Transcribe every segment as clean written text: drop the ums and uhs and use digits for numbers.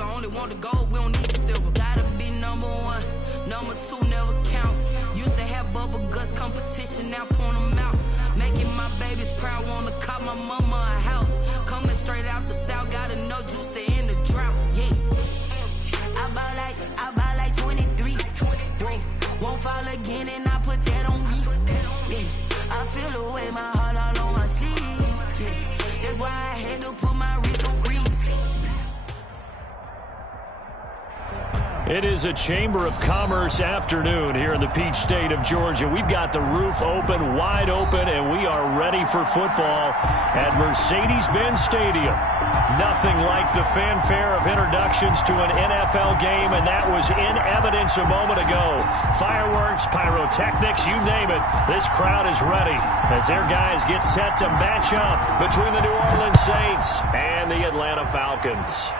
nigga only want the gold, we don't need the silver. Gotta be number one, number two never count. Used to have bubble guts competition, now point them out. Making my babies proud, wanna call my mama a house. Coming straight out the south, got enough juice to end the drought. Yeah, I bought like 23. Won't fall again, and I put that on me. Yeah, I feel the way, my heart all on my sleeve. Yeah, that's why I had to put my wrist on freeze. It is a Chamber of Commerce afternoon here in the Peach State of Georgia. We've got the roof open, wide open, and we are ready for football at Mercedes-Benz Stadium. Nothing like the fanfare of introductions to an NFL game, and that was in evidence a moment ago. Fireworks, pyrotechnics, you name it. This crowd is ready as their guys get set to match up between the New Orleans Saints and the Atlanta Falcons.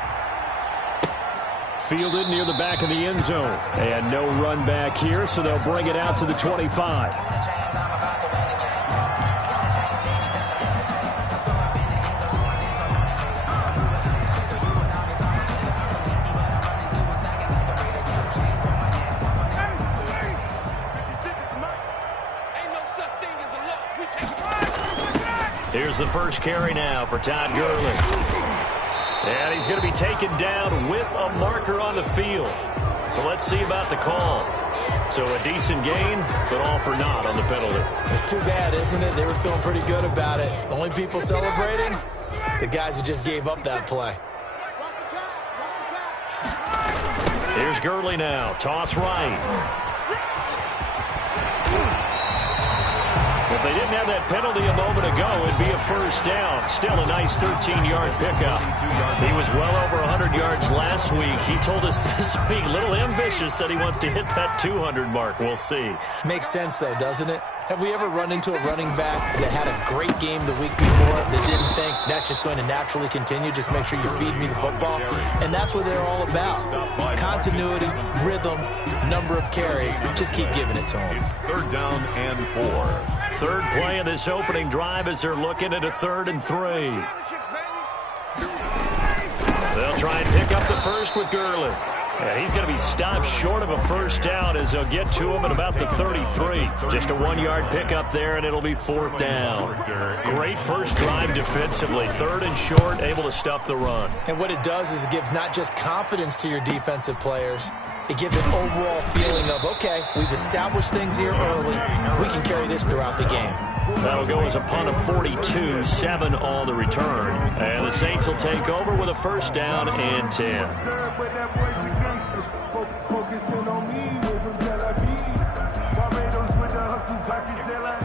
Fielded near the back of the end zone. And no run back here, so they'll bring it out to the 25. Here's the first carry now for Todd Gurley. And he's going to be taken down with a marker on the field. So let's see about the call. So a decent gain, but all for naught on the penalty. It's too bad, isn't it? They were feeling pretty good about it. The only people celebrating, the guys who just gave up that play. Here's Gurley now. Toss right. If they didn't have that penalty a moment ago, it'd be a first down. Still a nice 13-yard pickup. He was well over 100 yards last week. He told us this week, a little ambitious, said he wants to hit that 200 mark. We'll see. Makes sense, though, doesn't it? Have we ever run into a running back that had a great game the week before that didn't think that's just going to naturally continue? Just make sure you feed me the football. And that's what they're all about. Continuity, rhythm, number of carries. Just keep giving it to them. It's third down and 4. Third play of this opening drive as they're looking at a 3rd and 3. They'll try and pick up the first with Gurley. And he's going to be stopped short of a first down as they'll get to him at about the 33. Just a 1-yard pickup there, and it'll be 4th down. Great first drive defensively. 3rd and short, able to stuff the run. And what it does is it gives not just confidence to your defensive players, it gives an overall feeling of, okay, we've established things here early. We can carry this throughout the game. That'll go as a punt of 42, 7 on the return. And the Saints will take over with a first down and 10.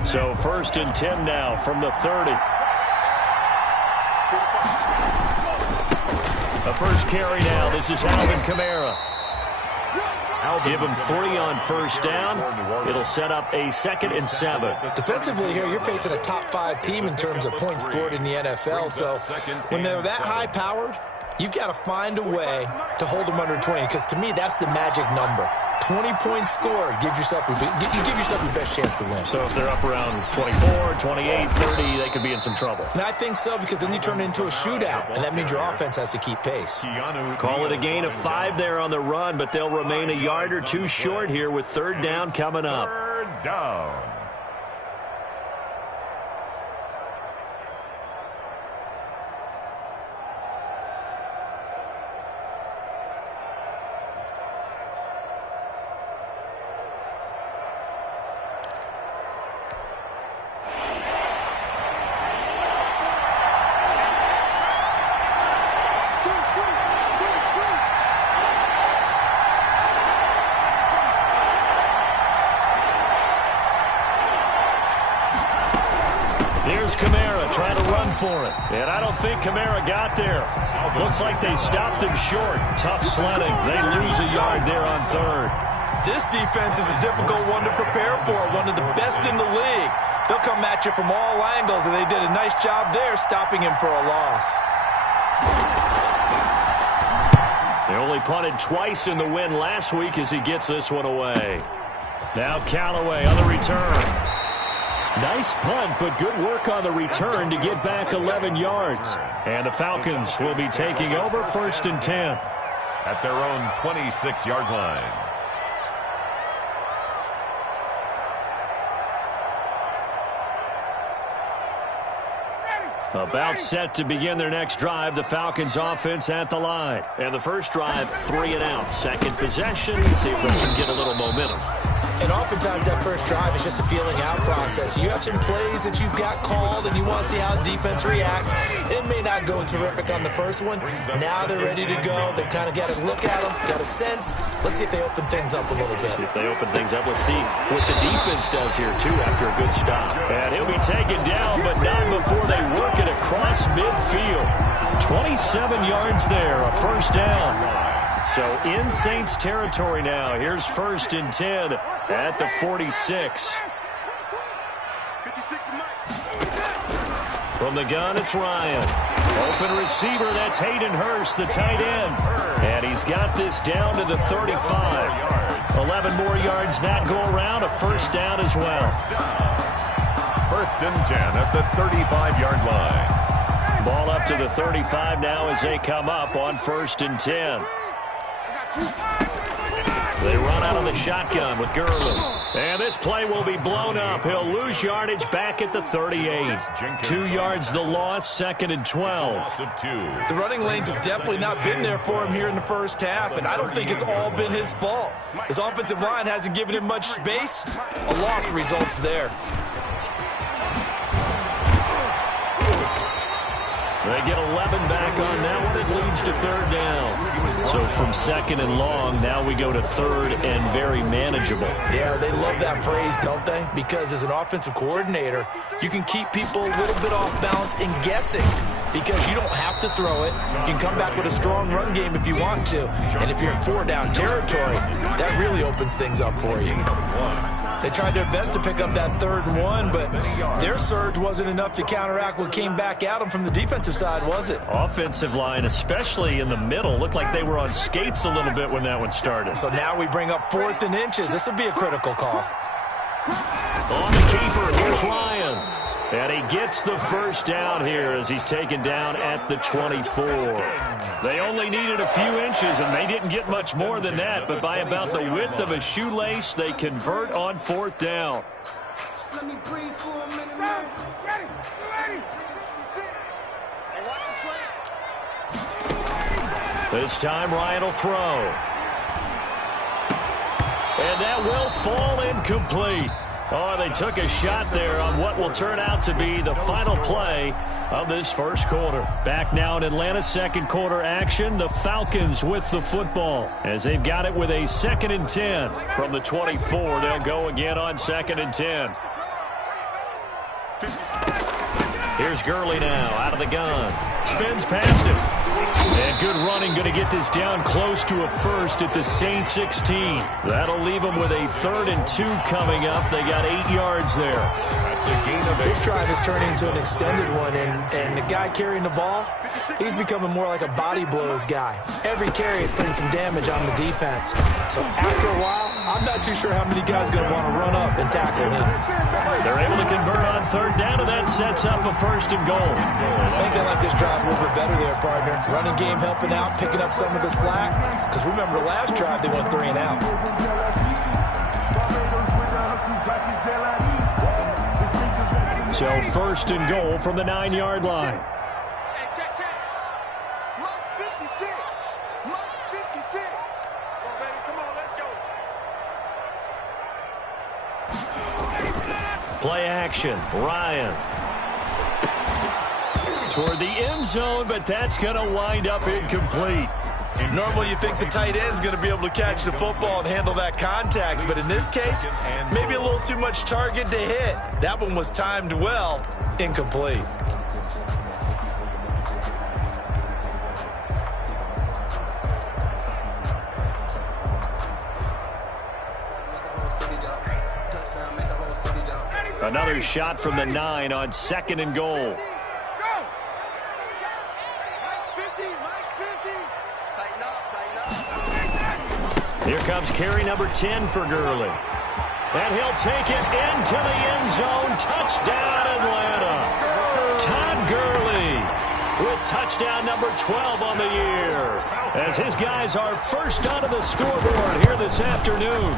So 1st and 10 now from the 30. A first carry now. This is Alvin Kamara. Give him 3 on first down. It'll set up a 2nd and 7. Defensively here, you're facing a top 5 team in terms of points scored in the NFL. So when they're that high-powered, you've got to find a way to hold them under 20, because to me, that's the magic number. 20 points scored, you give yourself your best chance to win. So if they're up around 24, 28, 30, they could be in some trouble. And I think so, because then you turn it into a shootout, and that means your offense has to keep pace. Call it a gain of 5 there on the run, but they'll remain a yard or 2 short here with 3rd down coming up. 3rd down. Here's Kamara trying to run for it. And I don't think Kamara got there. Looks like they stopped him short. Tough sledding. They lose a yard there on 3rd. This defense is a difficult one to prepare for. One of the best in the league. They'll come at you from all angles, and they did a nice job there stopping him for a loss. They only punted twice in the win last week as he gets this one away. Now Callaway on the return. Nice punt, but good work on the return to get back 11 yards. And the Falcons will be taking over 1st and 10. at their own 26-yard line. About set to begin their next drive, the Falcons offense at the line. And the first drive, 3 and out. Second possession, see if they can get a little momentum. And oftentimes that first drive is just a feeling out process. You have some plays that you've got called and you want to see how defense reacts. It may not go terrific on the first one. Now they're ready to go. They've kind of got to look at them, got a sense. Let's see if they open things up a little bit. See if they open things up. Let's see what the defense does here, too, after a good stop. And he'll be taken down, but not before they work it across midfield. 27 yards there, a first down. So in Saints territory now. Here's 1st and 10 at the 46. From the gun, it's Ryan. Open receiver, that's Hayden Hurst, the tight end. And he's got this down to the 35. 11 more yards that go around, a first down as well. 1st and 10 at the 35-yard line. Ball up to the 35 now as they come up on 1st and 10. They run out of the shotgun with Gurley. And this play will be blown up. He'll lose yardage back at the 38. 2 yards the loss, 2nd and 12. The running lanes have definitely not been there for him here in the first half, and I don't think it's all been his fault. His offensive line hasn't given him much space. A loss results there. They get 11 back on that one. It leads to 3rd down. So from 2nd and long, now we go to 3rd and very manageable. Yeah, they love that phrase, don't they? Because as an offensive coordinator, you can keep people a little bit off balance and guessing because you don't have to throw it. You can come back with a strong run game if you want to. And if you're in 4-down territory, that really opens things up for you. They tried their best to pick up that 3rd and 1, but their surge wasn't enough to counteract what came back at them from the defensive side, was it? Offensive line, especially in the middle, looked like they were on skates a little bit when that one started. So now we bring up 4th and inches. This will be a critical call. On the keeper, here's Ryan. And he gets the first down here as he's taken down at the 24. They only needed a few inches, and they didn't get much more than that. But by about the width of a shoelace, they convert on 4th down. Let me breathe for a minute, man. This time, Ryan will throw. And that will fall incomplete. Oh, they took a shot there on what will turn out to be the final play of this first quarter. Back now in Atlanta's second quarter action, the Falcons with the football. As they've got it with a 2nd and 10 from the 24. They'll go again on 2nd and 10. Here's Gurley now out of the gun. Spins past him. And good running, going to get this down close to a first at the Saints 16. That'll leave them with a 3rd and 2 coming up. They got 8 yards there. That's a gain of 8. This drive is turning into an extended one, and the guy carrying the ball, he's becoming more like a body blows guy. Every carry is putting some damage on the defense. So after a while, I'm not too sure how many guys are going to want to run up and tackle him. They're able to convert on 3rd down, and that sets up a 1st and goal. I think they like this drive a little bit better there, partner. Running game helping out, picking up some of the slack. Because remember, the last drive, they went 3 and out. So 1st and goal from the 9-yard line. Play action, Ryan. Toward the end zone, but that's going to wind up incomplete. Normally you think the tight end's going to be able to catch the football and handle that contact, but in this case, maybe a little too much target to hit. That one was timed well, incomplete. Another shot from the 9 on 2nd and goal. Here comes carry number 10 for Gurley. And he'll take it into the end zone. Touchdown, Atlanta. Todd Gurley with touchdown number 12 on the year. turnover as his guys are first onto the scoreboard here this afternoon.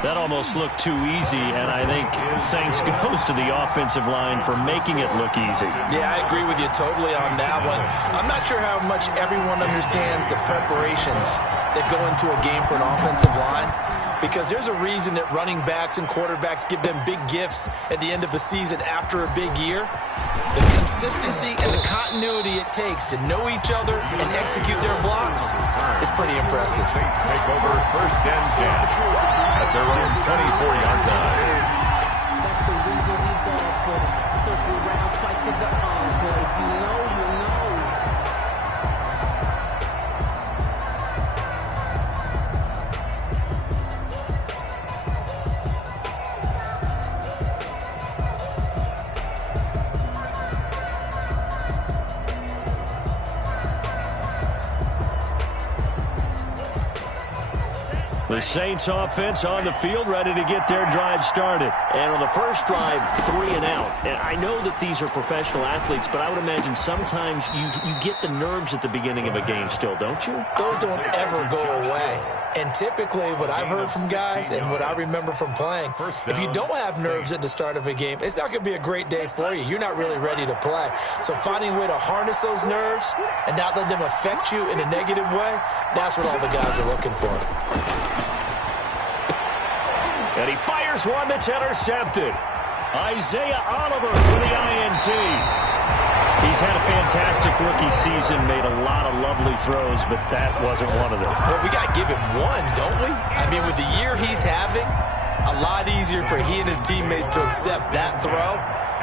That almost looked too easy, and I think thanks goes to the offensive line for making it look easy. Yeah, I agree with you totally on that one. I'm not sure how much everyone understands the preparations that go into a game for an offensive line, because there's a reason that running backs and quarterbacks give them big gifts at the end of the season after a big year. The consistency and the continuity it takes to know each other and execute their blocks is pretty impressive. Saints take over 1st and 10 at their own 24-yard line. That's the reason we ball for them. Circle around twice for the encore. If you know, you know. The Saints offense on the field, ready to get their drive started. And on the first drive, 3 and out. And I know that these are professional athletes, but I would imagine sometimes you get the nerves at the beginning of a game still, don't you? Those don't ever go away. And typically what I've heard from guys and what I remember from playing, if you don't have nerves at the start of a game, it's not going to be a great day for you. You're not really ready to play. So finding a way to harness those nerves and not let them affect you in a negative way, that's what all the guys are looking for. And he fires one that's intercepted. Isaiah Oliver for the INT. He's had a fantastic rookie season, made a lot of lovely throws, but that wasn't one of them. Well, we got to give him one, don't we? I mean, with the year he's having, a lot easier for he and his teammates to accept that throw,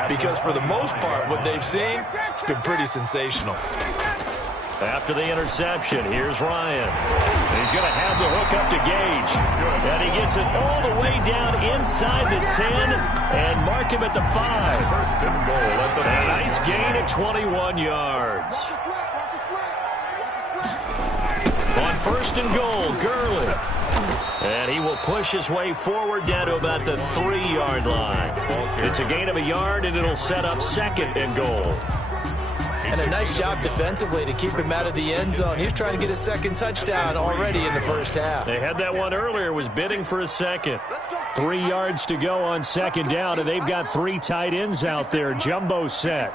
because for the most part, what they've seen, it's been pretty sensational. After the interception, here's Ryan. He's going to have the hook up to Gage. And he gets it all the way down inside the 10 and mark him at the 5. First and goal at the A nice gain at 21 yards. On 1st and goal, Gurley. And he will push his way forward down to about the 3-yard line. It's a gain of a yard, and it'll set up 2nd and goal. And a nice job defensively to keep him out of the end zone. He was trying to get a 2nd touchdown already in the first half. They had that one earlier, was bidding for a 2nd. 3 yards to go on 2nd down, and they've got 3 tight ends out there. Jumbo set.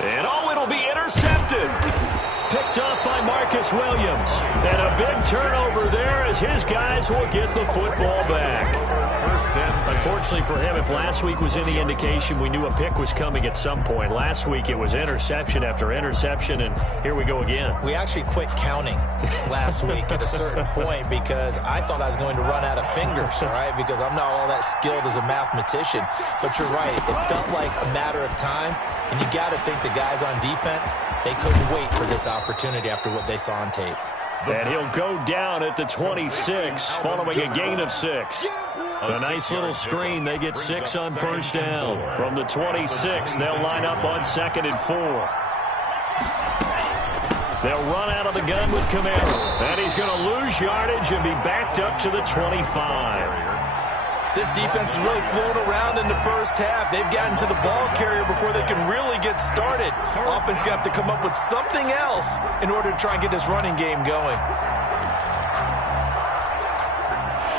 And it'll be intercepted. Picked off by Marcus Williams. And a big turnover there as his guys will get the football back. Unfortunately for him, if last week was any indication, we knew a pick was coming at some point. Last week it was interception after interception, and here we go again. We actually quit counting last week at a certain point because I thought I was going to run out of fingers, all right, because I'm not all that skilled as a mathematician. But you're right. It felt like a matter of time, and you got to think the guys on defense, they couldn't wait for this opportunity after what they saw on tape. And he'll go down at the 26 following a gain of 6. A nice little screen. They get 6 on 1st down. From the 26, they'll line up on 2nd and 4. They'll run out of the gun with Kamara. And he's going to lose yardage and be backed up to the 25. This defense has really flown around in the first half. They've gotten to the ball carrier before they can really get started. Offense going to have to come up with something else in order to try and get this running game going.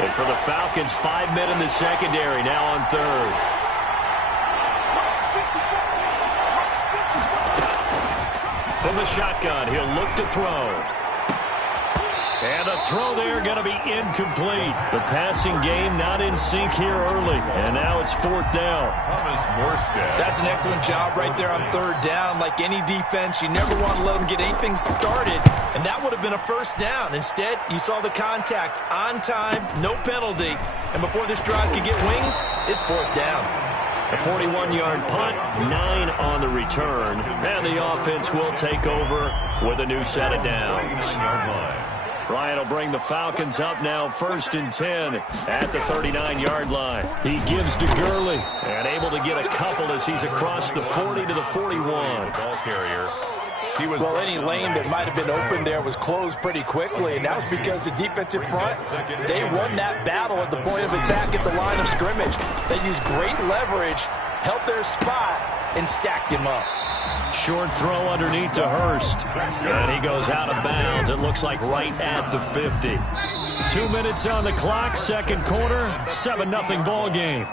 And for the Falcons, 5 men in the secondary, now on 3rd. From the shotgun, he'll look to throw. And the throw there going to be incomplete. The passing game not in sync here early. And now it's 4th down. That's an excellent job right there on 3rd down. Like any defense, you never want to let them get anything started. And that would have been a 1st down. Instead, you saw the contact on time, no penalty. And before this drive could get wings, it's 4th down. A 41-yard punt, 9 on the return. And the offense will take over with a new set of downs. Ryan will bring the Falcons up now 1st and 10 at the 39-yard line. He gives to Gurley and able to get a couple as he's across the 40 to the 41. Ball carrier Well, any lane that might have been open there was closed pretty quickly, and that was because the defensive front, they won that battle at the point of attack at the line of scrimmage. They used great leverage, held their spot, and stacked him up. Short throw underneath to Hurst. And he goes out of bounds. It looks like right at the 50. 2 minutes on the clock, second quarter, 7-0 ball game.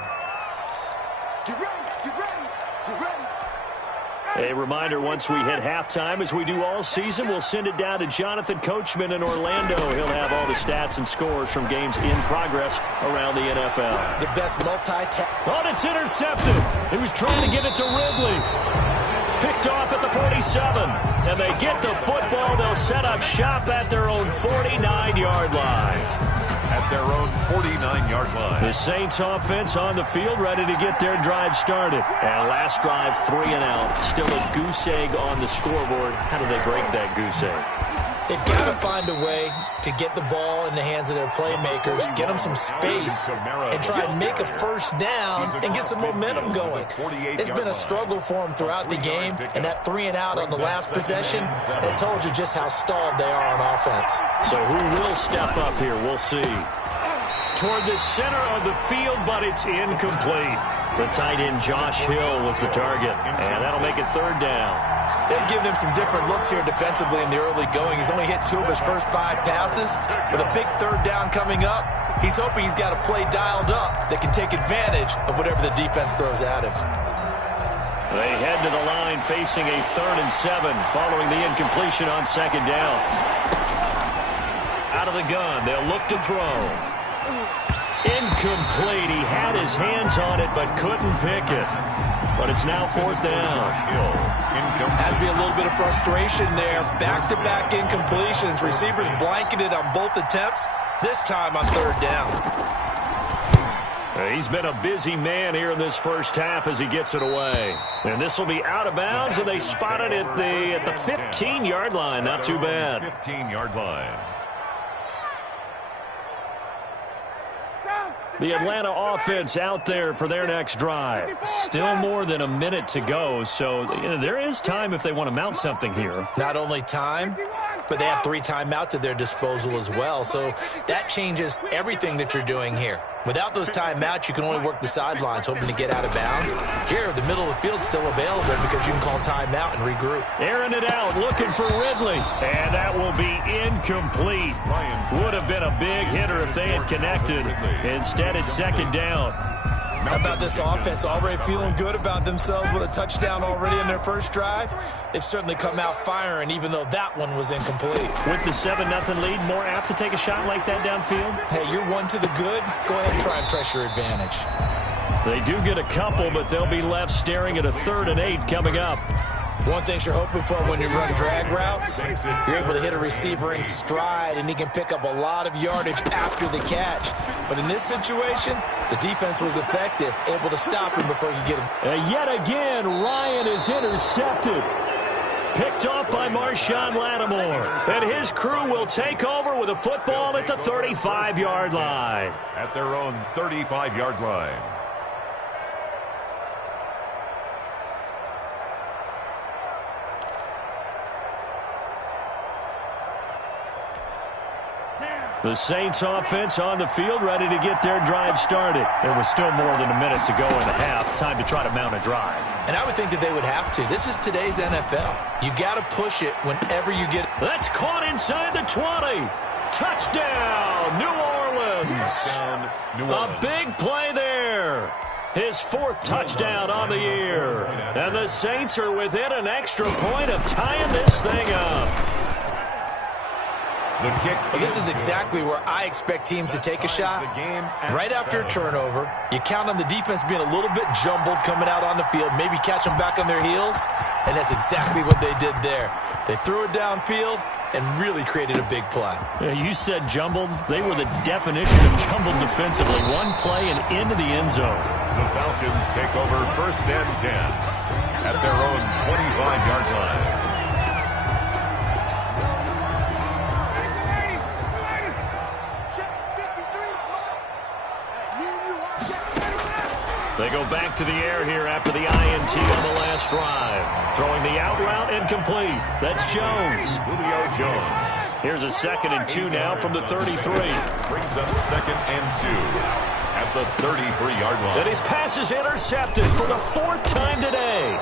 A reminder, once we hit halftime, as we do all season, we'll send it down to Jonathan Coachman in Orlando. He'll have all the stats and scores from games in progress around the NFL. The best multi-task. Oh, it's intercepted. He was trying to get it to Ridley. Picked off at the 47. And they get the football. They'll set up shop at their own 49-yard line. At their own 49-yard line. The Saints offense on the field, ready to get their drive started. And last drive, 3 and out. Still a goose egg on the scoreboard. How do they break that goose egg? They've got to find a way to get the ball in the hands of their playmakers, get them some space, and try and make a first down and get some momentum going. It's been a struggle for them throughout the game, and that 3 and out on the last possession, that told you just how stalled they are on offense. So who will step up here? We'll see. Toward the center of the field, but it's incomplete. The tight end Josh Hill was the target, and that'll make it third down. They've given him some different looks here defensively in the early going. He's only hit 2 of his first 5 passes. With a big third down coming up, he's hoping he's got a play dialed up that can take advantage of whatever the defense throws at him. They head to the line facing a 3rd and 7 following the incompletion on second down. Out of the gun, they'll look to throw. Incomplete. He had his hands on it but couldn't pick it. But it's now 4th down. Has to be a little bit of frustration there. Back-to-back incompletions. Receivers blanketed on both attempts, this time on 3rd down. He's been a busy man here in this first half as he gets it away. And this will be out of bounds, and they spot it at the 15-yard line. Not too bad. 15-yard line. The Atlanta offense out there for their next drive. Still more than a minute to go, so there is time if they want to mount something here. Not only time, but they have 3 timeouts at their disposal as well, so that changes everything that you're doing here. Without those timeouts, you can only work the sidelines, hoping to get out of bounds. Here, the middle of the field's still available because you can call timeout and regroup. Airing it out, looking for Ridley. And that will be incomplete. Would have been a big hitter if they had connected. Instead, it's 2nd down. How about this offense already feeling good about themselves with a touchdown already in their first drive? They've certainly come out firing, even though that one was incomplete. With the 7-0 lead, more apt to take a shot like that downfield? Hey, you're 1 to the good. Go ahead and try and pressure advantage. They do get a couple, but they'll be left staring at a 3rd and 8 coming up. One thing you're hoping for when you run drag routes, you're able to hit a receiver in stride, and he can pick up a lot of yardage after the catch. But in this situation, the defense was effective, able to stop him before you get him. And yet again, Ryan is intercepted. Picked off by Marshawn Lattimore. And his crew will take over with a football at the 35-yard line. At their own 35-yard line. The Saints offense on the field, ready to get their drive started. There was still more than a minute to go in the half. Time to try to mount a drive. And I would think that they would have to. This is today's NFL. You got to push it whenever you get it. That's caught inside the 20. Touchdown, New Orleans. A big play there. His 4th touchdown on the year. And the Saints are within an extra point of tying this thing up. Well, this is exactly where I expect teams to take a shot. Right after a turnover, you count on the defense being a little bit jumbled coming out on the field, maybe catch them back on their heels, and that's exactly what they did there. They threw it downfield and really created a big play. Yeah, you said jumbled. They were the definition of jumbled defensively. One play and into the end zone. The Falcons take over 1st and 10 at their own 25-yard line. They go back to the air here after the INT on the last drive. Throwing the out route incomplete. That's Jones. Julio Jones. Here's a 2nd and 2 now from the 33. Brings up 2nd and 2 at the 33-yard line. And his pass is intercepted for the 4th time today.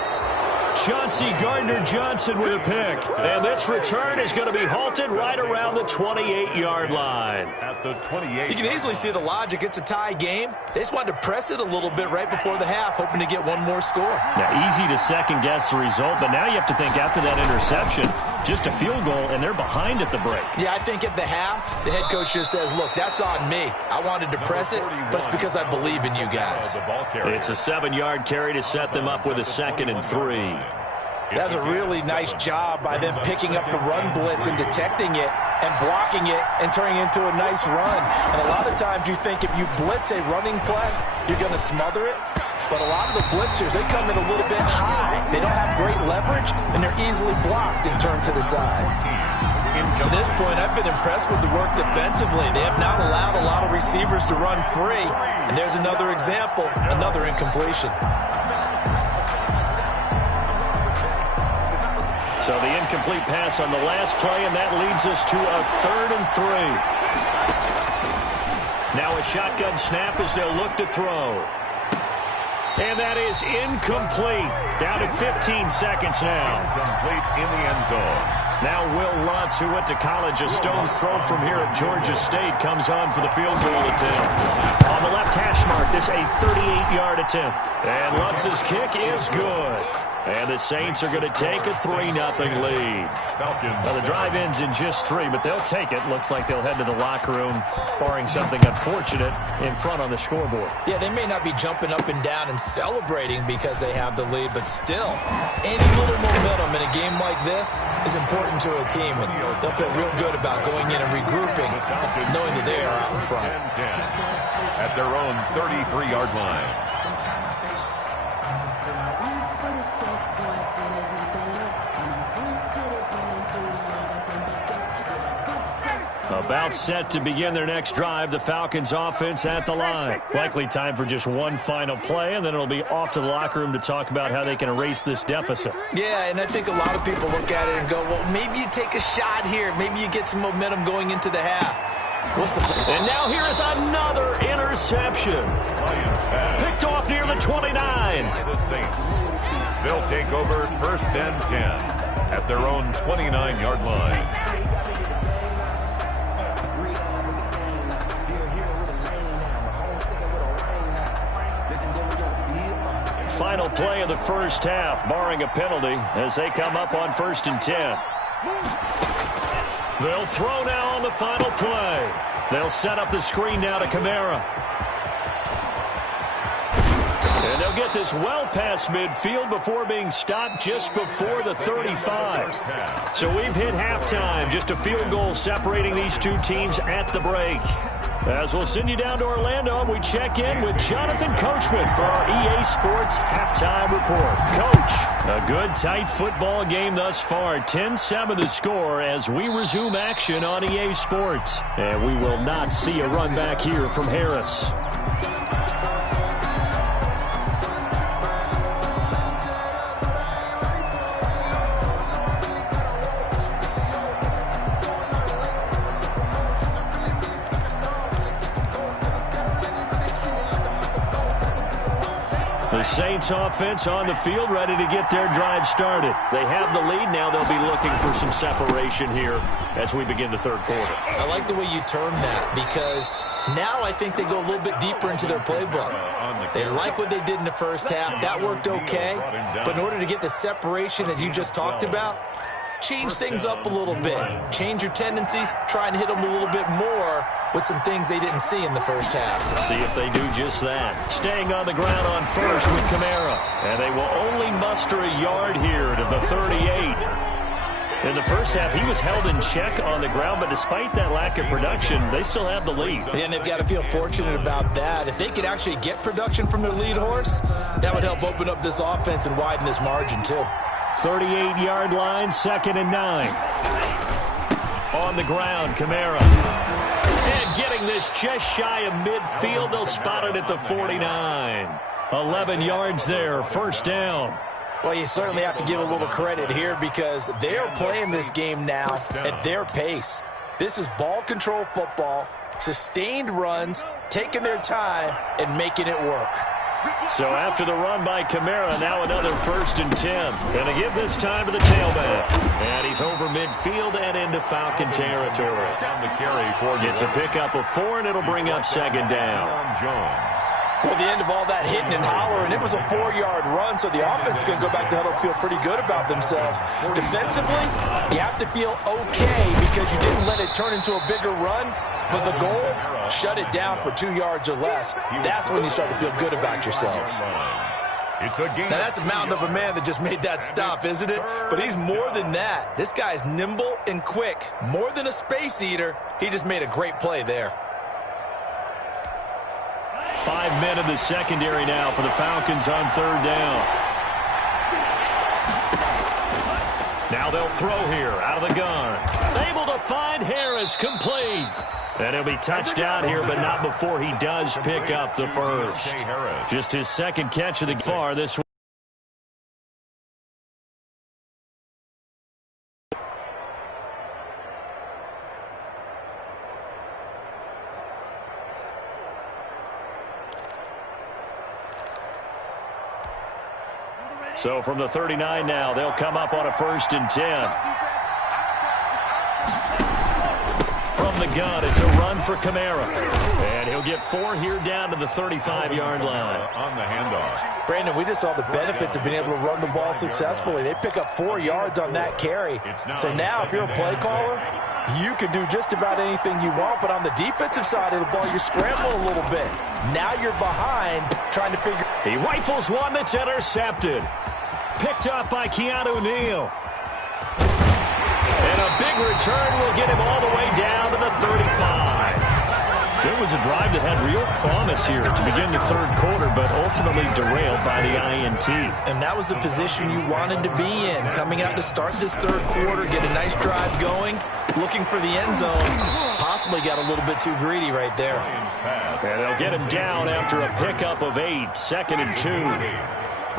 Chauncey Gardner-Johnson with a pick. And this return is going to be halted right around the 28-yard line. At the 28. You can easily see the logic. It's a tie game. They just wanted to press it a little bit right before the half, hoping to get one more score. Now, easy to second-guess the result, but now you have to think after that interception, just a field goal, and they're behind at the break. Yeah, I think at the half, the head coach just says, look, that's on me. I wanted to press it, but it's because I believe in you guys. It's a 7-yard carry to set them up with a 2nd and 3. That's a really nice job by them picking up the run blitz and detecting it and blocking it and turning it into a nice run. And a lot of times you think if you blitz a running play, you're going to smother it. But a lot of the blitzers, they come in a little bit high. They don't have great leverage, and they're easily blocked and turned to the side. To this point, I've been impressed with the work defensively. They have not allowed a lot of receivers to run free. And there's another example, another incompletion. So the incomplete pass on the last play, and that leads us to a 3rd and 3. Now a shotgun snap as they'll look to throw. And that is incomplete. Down to 15 seconds now. Incomplete in the end zone. Now Will Lutz, who went to college a stone's throw from here at Georgia State, comes on for the field goal attempt. On the left hash mark, this a 38-yard attempt. And Lutz's kick is good. And the Saints are going to take a 3-0 lead. Now the drive ends in just 3, but they'll take it. Looks like they'll head to the locker room, barring something unfortunate, in front on the scoreboard. Yeah, they may not be jumping up and down and celebrating because they have the lead, but still, any little momentum in a game like this is important to a team, and they'll feel real good about going in and regrouping, knowing that they are out in front. 10-10 at their own 33-yard line. About set to begin their next drive, the Falcons offense at the line. Likely time for just one final play, and then it'll be off to the locker room to talk about how they can erase this deficit. Yeah, and I think a lot of people look at it and go, well, maybe you take a shot here. Maybe you get some momentum going into the half. What's the play? And now here is another interception. Picked off near the 29. The Saints. They'll take over 1st and 10 at their own 29-yard line. Final play of the first half, barring a penalty, as they come up on 1st and 10. They'll throw now on the final play. They'll set up the screen now to Kamara. And they'll get this well past midfield before being stopped just before the 35. So we've hit halftime, just a field goal separating these two teams at the break. As we'll send you down to Orlando, we check in with Jonathan Coachman for our EA Sports Halftime Report. Coach, a good, tight football game thus far. 10-7 the score as we resume action on EA Sports. And we will not see a run back here from Harris. The Saints offense on the field, ready to get their drive started. They have the lead. Now they'll be looking for some separation here as we begin the third quarter. I like the way you term that, because now I think they go a little bit deeper into their playbook. They like what they did in the first half. That worked okay. But in order to get the separation that you just talked about, change things up a little bit. Change your tendencies. Try and hit them a little bit more with some things they didn't see in the first half. See if they do just that. Staying on the ground on first with Kamara. And they will only muster a yard here to the 38. In the first half, he was held in check on the ground, but despite that lack of production, they still have the lead. And they've got to feel fortunate about that. If they could actually get production from their lead horse, that would help open up this offense and widen this margin too. 38-yard line, 2nd and 9. On the ground, Kamara. And getting this just shy of midfield. They'll spot it at the 49. 11 yards there, first down. Well, you certainly have to give a little credit here because they are playing this game now at their pace. This is ball control football, sustained runs, taking their time, and making it work. So after the run by Kamara, now another 1st and 10. Going to give this time to the tailback. And he's over midfield and into Falcon territory. Gets a pickup of 4, and it'll bring up 2nd down. Well, the end of all that hitting and hollering, it was a 4-yard run, so the offense is going to go back to huddle, feel pretty good about themselves. Defensively, you have to feel okay because you didn't let it turn into a bigger run, but the goal, shut it down for 2 yards or less. That's when you start to feel good about yourselves. Now, that's a mountain of a man that just made that stop, isn't it? But he's more than that. This guy's nimble and quick. More than a space eater, he just made a great play there. 5 men in the secondary now for the Falcons on 3rd down. Now they'll throw here out of the gun. Able to find Harris, complete. And he'll be touched out here, but not before he does pick up the first. Just his 2nd catch of the far this one. So from the 39 now, they'll come up on a 1st and 10. From the gun, it's a run for Kamara. And he'll get 4 here down to the 35-yard line. On the handoff. Brandon, we just saw the benefits of being able to run the ball successfully. They pick up 4 yards on that carry. So now if you're a play caller, you can do just about anything you want. But on the defensive side of the ball, you scramble a little bit. Now you're behind trying to figure. He rifles one that's intercepted. Picked up by Keanu Neal. And a big return will get him all the way down to the 35. So it was a drive that had real promise here to begin the 3rd quarter, but ultimately derailed by the INT. And that was the position you wanted to be in. Coming out to start this 3rd quarter, get a nice drive going, looking for the end zone. Possibly got a little bit too greedy right there. And they'll get him down after a pickup of 8, 2nd and 2.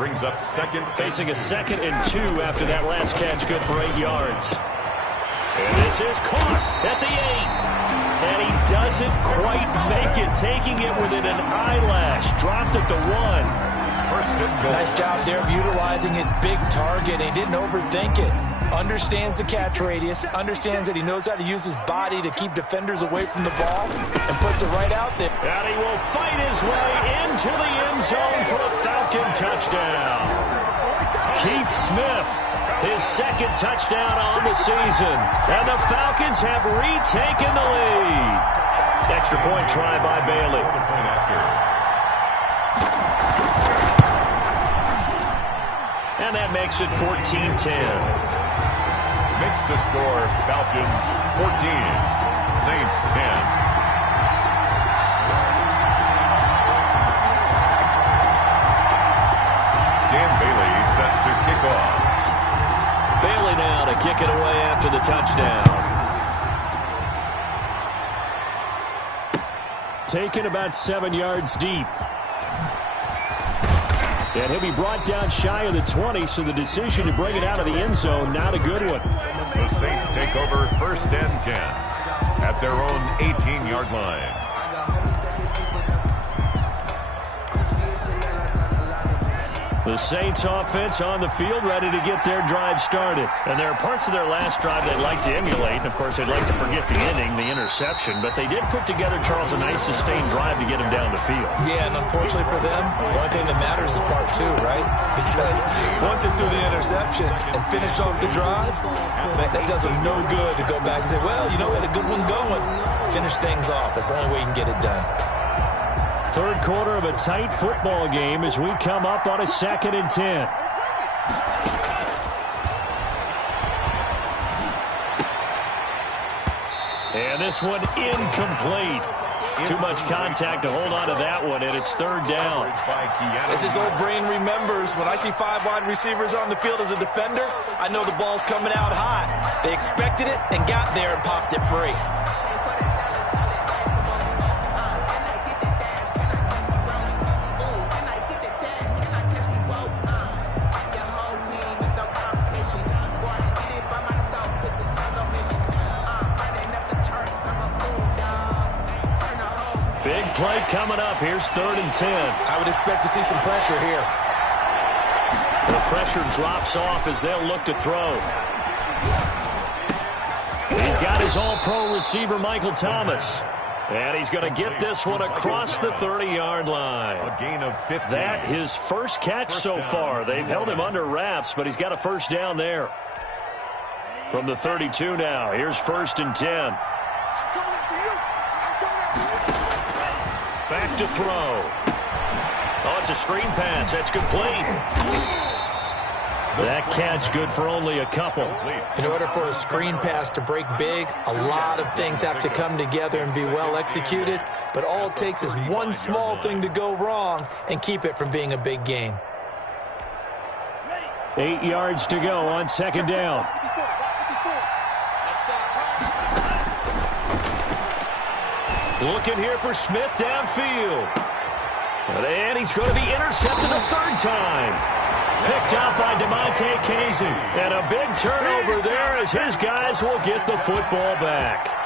Brings up 2nd. Facing a 2nd and 2 after that last catch, good for 8 yards. And this is caught at the 8. And he doesn't quite make it, taking it within an eyelash. Dropped at the 1. Nice job there of utilizing his big target. He didn't overthink it. Understands the catch radius. Understands that he knows how to use his body to keep defenders away from the ball. And puts it right out there. And he will fight his way into the end zone for a Falcon touchdown. Keith Smith, his 2nd touchdown on the season. And the Falcons have retaken the lead. Extra point try by Bailey. And that makes it 14-10. Makes the score Falcons 14, Saints 10. Dan Bailey set to kick off. Bailey now to kick it away after the touchdown. Taken about 7 yards deep. And he'll be brought down shy of the 20, so the decision to bring it out of the end zone, not a good one. The Saints take over 1st and 10 at their own 18-yard line. The Saints offense on the field, ready to get their drive started. And there are parts of their last drive they'd like to emulate. Of course, they'd like to forget the ending, the interception. But they did put together, Charles, a nice sustained drive to get him down the field. Yeah, and unfortunately for them, the only thing that matters is part 2, right? Because once they threw the interception and finished off the drive, that does them no good to go back and say, well, you know, we had a good one going. Finish things off. That's the only way you can get it done. 3rd quarter of a tight football game as we come up on a 2nd and 10. And this one incomplete. Too much contact to hold on to that one, and it's 3rd down. As his old brain remembers, when I see 5 wide receivers on the field as a defender, I know the ball's coming out hot. They expected it and got there and popped it free. play coming up. Here's 3rd and 10. I would expect to see some pressure here. The pressure drops off as they'll look to throw. He's got his all-pro receiver, Michael Thomas. And he's going to get this one across the 30-yard line. A gain of 15. That his first catch so far. They've held him under wraps, but he's got a first down there. From the 32 now, here's 1st and 10. Back to throw. Oh, it's a screen pass. That's complete. That catch good for only a couple. In order for a screen pass to break big, a lot of things have to come together and be well executed. But all it takes is one small thing to go wrong and keep it from being a big game. 8 yards to go on 2nd down. Looking here for Smith downfield. And he's going to be intercepted a 3rd time. Picked out by DeMonte Casey. And a big turnover there as his guys will get the football back.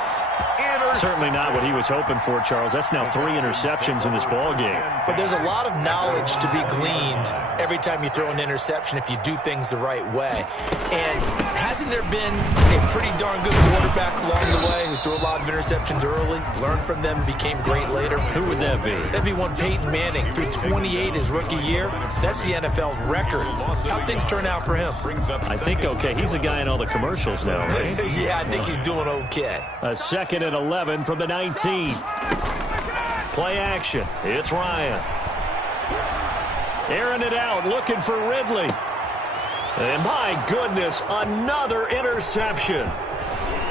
Certainly not what he was hoping for, Charles. That's now 3 interceptions in this ball game. But there's a lot of knowledge to be gleaned every time you throw an interception if you do things the right way. And hasn't there been a pretty darn good quarterback along the way who threw a lot of interceptions early, learned from them, became great later? Who would that be? That'd be one Peyton Manning, threw 28 his rookie year. That's the NFL record. How'd things turn out for him? I think okay. He's a guy in all the commercials now, right? Yeah, I think he's doing okay. A 2nd and 11 from the 19. Play action. It's Ryan. Airing it out, looking for Ridley. And my goodness, another interception.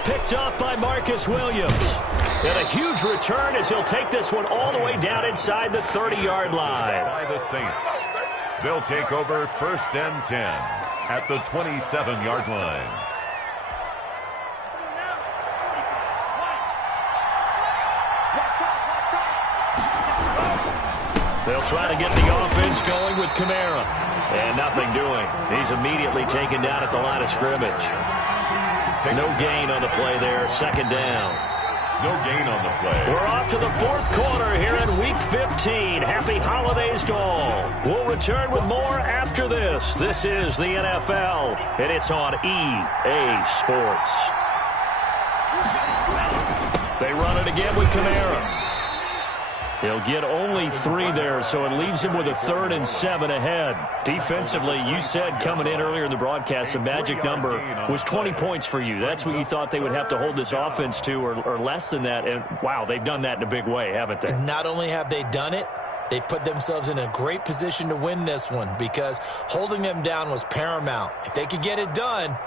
Picked up by Marcus Williams. And a huge return as he'll take this one all the way down inside the 30-yard line. By the Saints. They'll take over 1st and 10 at the 27-yard line. They'll try to get the offense going with Kamara. And nothing doing. He's immediately taken down at the line of scrimmage. No gain on the play there. 2nd down. No gain on the play. We're off to the 4th quarter here in Week 15. Happy holidays to all. We'll return with more after this. This is the NFL, and it's on EA Sports. They run it again with Kamara. He'll get only 3 there, so it leaves him with a 3rd and 7 ahead. Defensively, you said coming in earlier in the broadcast, the magic number was 20 points for you. That's what you thought they would have to hold this offense to, or less than that. And, wow, they've done that in a big way, haven't they? Not only have they done it, they put themselves in a great position to win this one because holding them down was paramount. If they could get it done,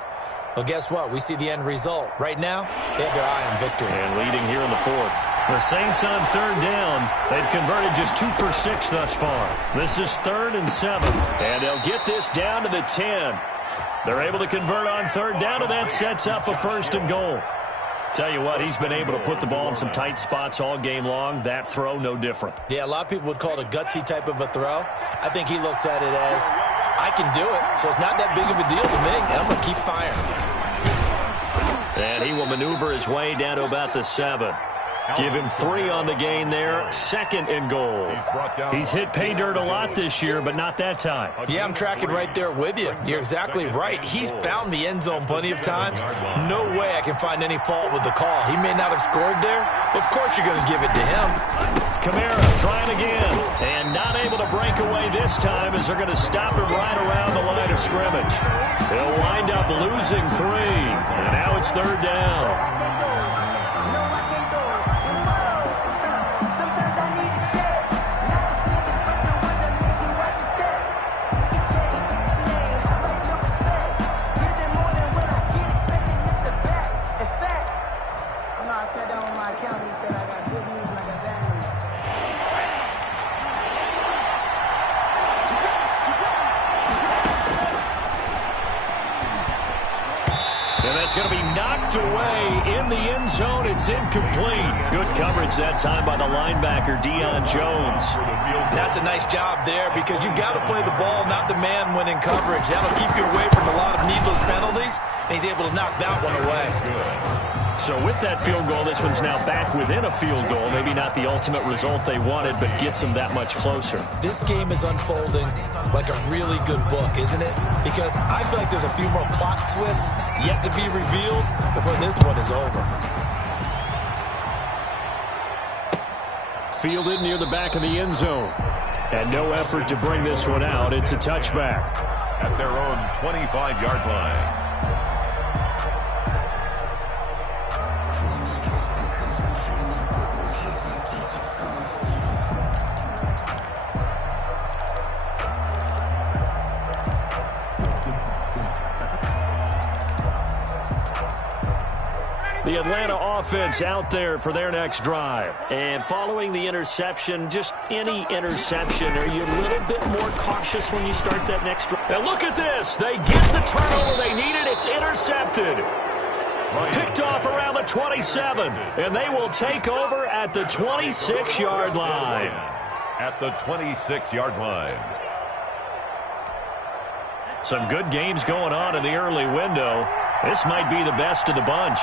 well, guess what? We see the end result. Right now, they have their eye on victory. And leading here in the 4th. The Saints on 3rd down. They've converted just 2 for 6 thus far. This is 3rd and 7. And they'll get this down to the 10. They're able to convert on 3rd down, and that sets up a 1st and goal. Tell you what, he's been able to put the ball in some tight spots all game long. That throw, no different. Yeah, a lot of people would call it a gutsy type of a throw. I think he looks at it as, I can do it, so it's not that big of a deal to me, and I'm going to keep firing. And he will maneuver his way down to about the 7. Give him 3 on the gain there. 2nd and goal. He's hit pay dirt a lot this year, but not that time. Yeah, I'm tracking right there with you. You're exactly right. He's found the end zone plenty of times. No way I can find any fault with the call. He may not have scored there, but of course you're going to give it to him. Kamara trying again, and not able to break away this time as they're going to stop him right around the line of scrimmage. He'll wind up losing 3, and now it's 3rd down. It's going to be knocked away in the end zone. It's incomplete. Good coverage that time by the linebacker, Deion Jones. That's a nice job there because you've got to play the ball, not the man when in coverage. That'll keep you away from a lot of needless penalties, and he's able to knock that one away. Good. So with that field goal, this one's now back within a field goal. Maybe not the ultimate result they wanted, but gets them that much closer. This game is unfolding like a really good book, isn't it? Because I feel like there's a few more plot twists yet to be revealed before this one is over. Fielded near the back of the end zone. And no effort to bring this one out. It's a touchback. At their own 25-yard line. The Atlanta offense out there for their next drive. And following the interception, just any interception, are you a little bit more cautious when you start that next drive? Now look at this. They get the turnover they needed. It's intercepted. Picked off around the 27. And they will take over at the 26-yard line. At the 26-yard line. Some good games going on in the early window. This might be the best of the bunch.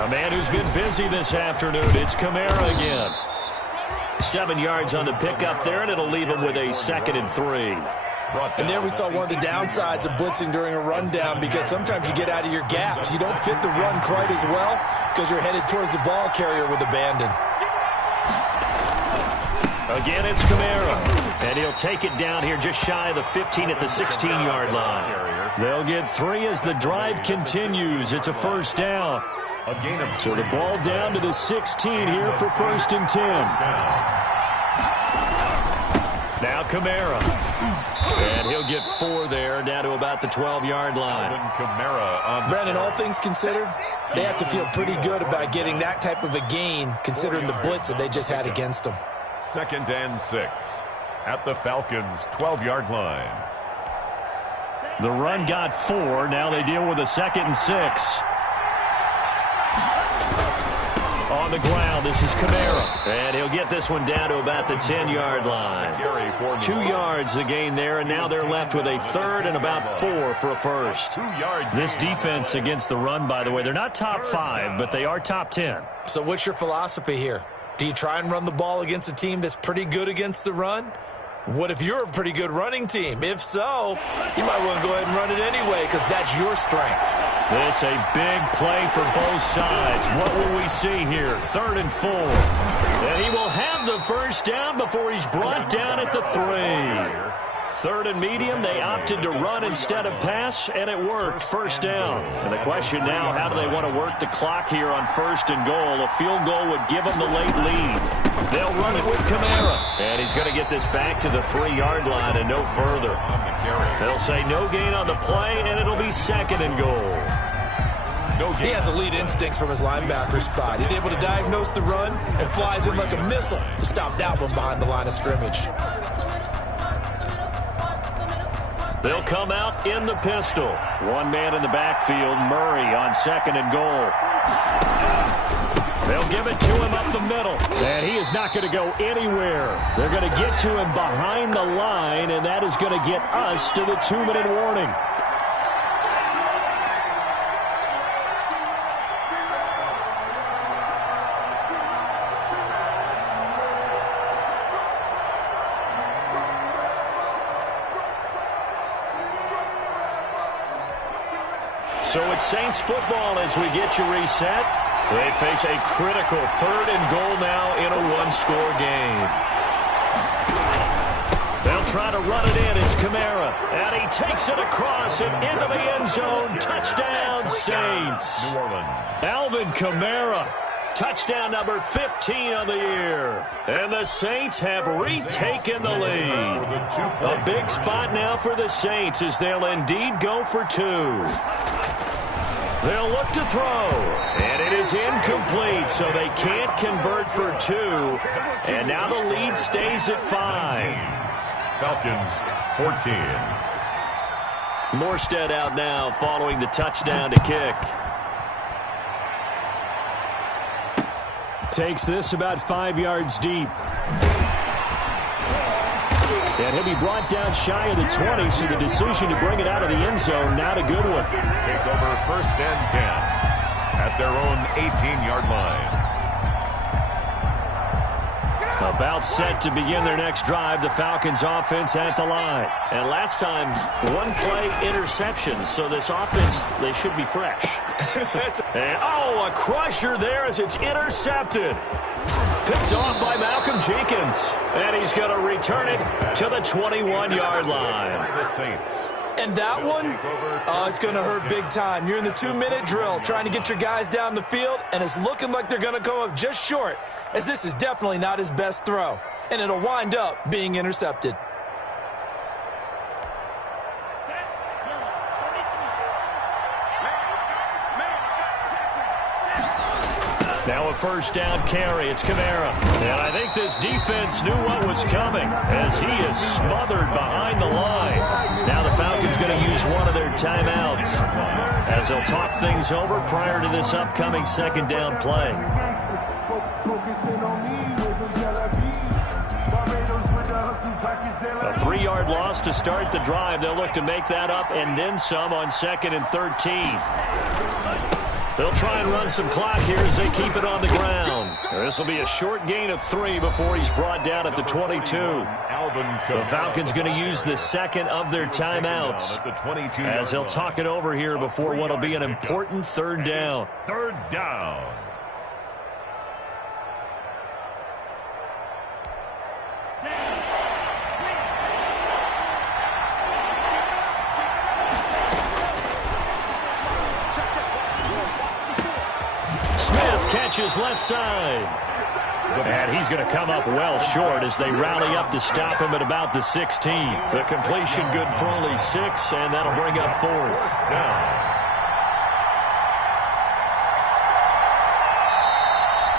A man who's been busy this afternoon. It's Kamara again. 7 yards on the pickup there, and it'll leave him with a 2nd and 3. And there we saw one of the downsides of blitzing during a rundown, because sometimes you get out of your gaps. You don't fit the run quite as well because you're headed towards the ball carrier with abandon. Again, it's Kamara. And he'll take it down here just shy of the 15 at the 16-yard line. They'll get 3 as the drive continues. It's a first down. So the ball down to the 16 here for 1st and 10. Now Kamara. And he'll get 4 there, down to about the 12-yard line. Brandon, all things considered, they have to feel pretty good about getting that type of a gain, considering the blitz that they just had against them. 2nd and 6 at the Falcons' 12-yard line. The run got 4. Now they deal with a 2nd and 6. On the ground, this is Kamara. And he'll get this one down to about the 10-yard line. 2 yards the gain there, and now they're left with a 3rd and about 4 for a first. This defense against the run, by the way, they're not top 5, but they are top 10. So what's your philosophy here? Do you try and run the ball against a team that's pretty good against the run? What if you're a pretty good running team? If so, you might want to go ahead and run it anyway, because that's your strength. This a big play for both sides. What will we see here? 3rd and 4. And he will have the first down before he's brought down at the 3. 3rd and medium, they opted to run instead of pass, and it worked. First down. And the question now, how do they want to work the clock here on 1st and goal? A field goal would give them the late lead. They'll run it with Kamara. And he's going to get this back to the 3-yard line and no further. They'll say no gain on the play, and it'll be 2nd and goal. He has elite instincts from his linebacker spot. He's able to diagnose the run and flies in like a missile to stop that one behind the line of scrimmage. They'll come out in the pistol. One man in the backfield, Murray on 2nd and goal. They'll give it to him up the middle. And he is not going to go anywhere. They're going to get to him behind the line, and that is going to get us to the 2-minute warning. So it's Saints football as we get you reset. They face a critical 3rd and goal now in a 1-score game. They'll try to run it in. It's Kamara. And he takes it across and into the end zone. Touchdown, Saints. New Orleans. Alvin Kamara. Touchdown number 15 on the year. And the Saints have retaken the lead. A big spot now for the Saints as they'll indeed go for 2. They'll look to throw, and it is incomplete, so they can't convert for 2. And now the lead stays at 5. Falcons 14. Morstead out now following the touchdown to kick. Takes this about 5 yards deep. And he'll be brought down shy of the 20, so the decision to bring it out of the end zone, not a good one. Take over 1st and 10. their own 18-yard line. About set to begin their next drive, the Falcons offense at the line. And last time, one play interception, so this offense, they should be fresh. And, a crusher there as it's intercepted. Picked off by Malcolm Jenkins. And he's going to return it to the 21-yard line. The Saints. And that one, it's going to hurt big time. You're in the 2-minute drill trying to get your guys down the field, and it's looking like they're going to come up just short, as this is definitely not his best throw, and it'll wind up being intercepted. Now a first down carry. It's Kamara. And I think this defense knew what was coming as he is smothered behind the line. Now the Falcons going to use one of their timeouts as they'll talk things over prior to this upcoming second down play. A 3-yard loss to start the drive. They'll look to make that up and then some on 2nd and 13. They'll try and run some clock here as they keep it on the ground. This will be a short gain of 3 before he's brought down at the 22. The Falcons going to use the second of their timeouts as they'll talk it over here before what will be an important third down. Third down. Catches left side. And he's going to come up well short as they rally up to stop him at about the 16. The completion good for only 6, and that'll bring up 4th down.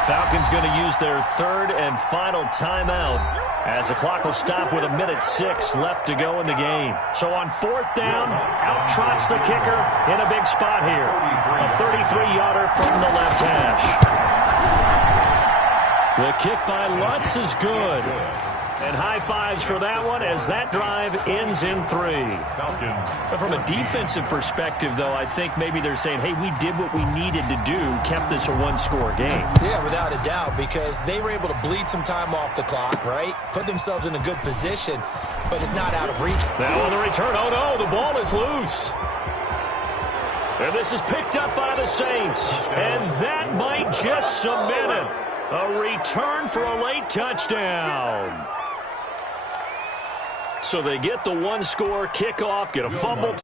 Falcons going to use their third and final timeout as the clock will stop with 1:06 left to go in the game. So on 4th down, out trots the kicker in a big spot here. A 33-yarder from the left hash. The kick by Lutz is good. And high fives for that one as that drive ends in 3. But from a defensive perspective, though, I think maybe they're saying, hey, we did what we needed to do, kept this a 1-score game. Yeah, without a doubt, because they were able to bleed some time off the clock, right? Put themselves in a good position, but it's not out of reach. Now on the return, oh no, the ball is loose. And this is picked up by the Saints. And that might just cement it. A return for a late touchdown. So they get the 1-score kickoff, get a fumble